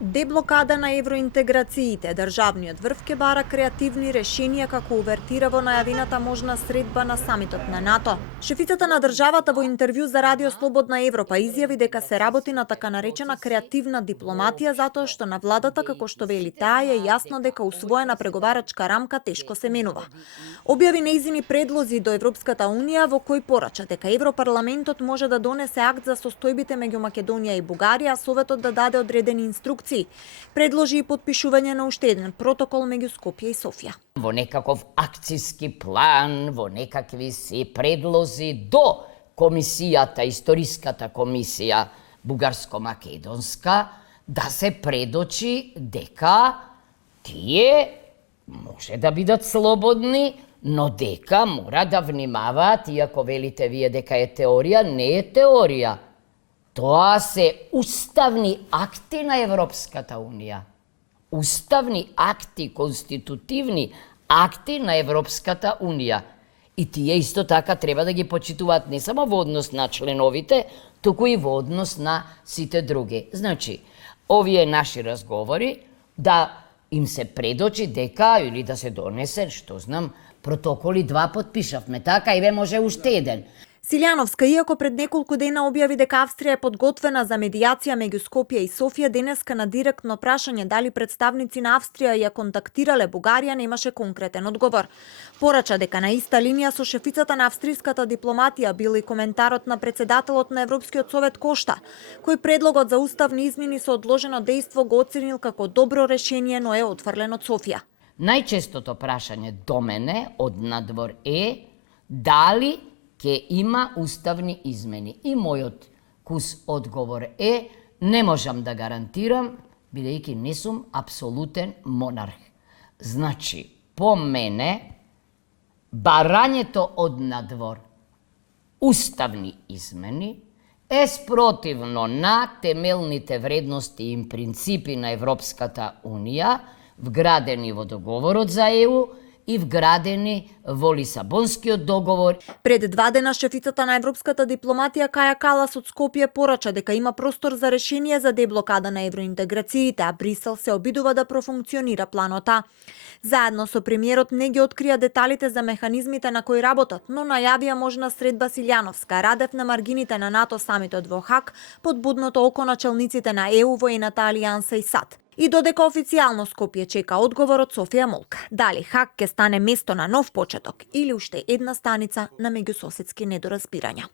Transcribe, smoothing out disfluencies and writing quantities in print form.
Деблокада на евроинтеграциите, државниот врв ке бара креативни решенија како увертира во најавената можна средба на самитот на НАТО. Шефицата на државата во интервју за Радио Слободна Европа изјави дека се работи на така наречена креативна дипломатија затоа што на владата, како што вели таа, е јасно дека усвоена преговарачка рамка тешко се менува. Објави нејзини предлози до Европската унија во кој порача дека Европарламентот може да донесе акт за состојбите меѓу Македонија и Бугарија, а Советот да даде одредени инструкции. Предложи и подпишување на уште еден протокол меѓу Скопје и Софија. Во некаков акцијски план, во некакви си предлози до комисијата, историската комисија бугарско-македонска, да се предочи дека тие може да бидат слободни, но дека мора да внимаваат, иако велите вие дека е теорија, не е теорија. Тоа се уставни акти на Европската унија. Уставни акти, конститутивни акти на Европската унија. И тие исто така треба да ги почитуваат не само во однос на членовите, туку и во однос на сите други. Значи, овие наши разговори да им се предочи дека или да се донесе, што знам, протоколи 2 подпишавме, така и ве може уште еден. Силјановска, иако пред неколку дена објави дека Австрија е подготвена за медијација меѓу Скопје и Софија, денеска на директно прашање дали представници на Австрија ја контактирале Бугарија немаше конкретен одговор. Порача дека на иста линија со шефицата на австриската дипломатија бил и коментарот на председателот на Европскиот совет Кошта, кој предлогот за уставни измени со одложено дејство го оценил како добро решение, но е отфрлен од Софија. Најчестото прашање до мене од надвор е дали ке има уставни измени. И мојот кус одговор е не можам да гарантирам, бидејќи не сум апсолутен монарх. Значи, по мене, барањето од надвор уставни измени е спротивно на темелните вредности и принципи на Европската унија, вградени во договорот за ЕУ, и вградени во Лисабонскиот договор. Пред 2 дена шефицата на европската дипломатија Каја Калас од Скопје порача дека има простор за решение за деблокада на евроинтеграциите, а Брисел се обидува да профункционира планота. Заедно со премиерот не ги открија деталите за механизмите на кои работат, но најавија можна средба Силјановска, Радев на маргините на НАТО самитот во Хаг, под будното око на челниците на ЕУ, воената алијанса и САД. И додека официјално Скопје чека одговор од Софија Молк. Дали Хаг ќе стане место на нов почеток или уште една станица на меѓусоседски недоразбирања.